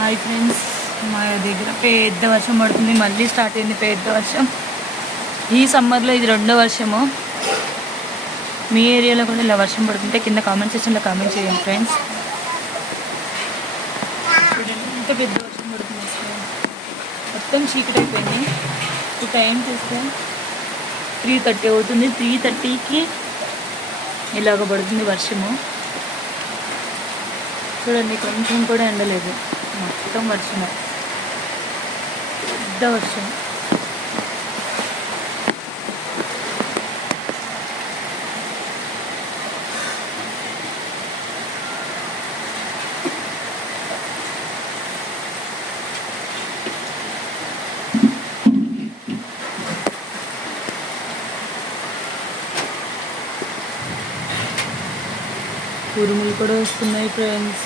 Hi friends, మా దగ్గర పెద్ద వర్షం పడుతుంది. మళ్ళీ స్టార్ట్ అయింది పెద్ద వర్షం. ఈ సమ్మర్లో ఇది రెండో వర్షము. మీ ఏరియాలో కూడా ఇలా వర్షం పడుతుంటే కింద కామెంట్ సెక్షన్లో కామెంట్ చేయండి ఫ్రెండ్స్. ఎంత పెద్ద వర్షం పడుతుంది అసలు. మొత్తం చీకటి అయిపోయింది. ఇప్పుడు టైం చూస్తే 3:30 అవుతుంది. 3:30కి ఇలాగ పడుతుంది వర్షము. చూడండి, కొంచెం కూడా ఎండలేదు, మొత్తం వర్షమే, పెద్ద వర్షం. ఉరుములు కూడా వస్తున్నాయి ఫ్రెండ్స్.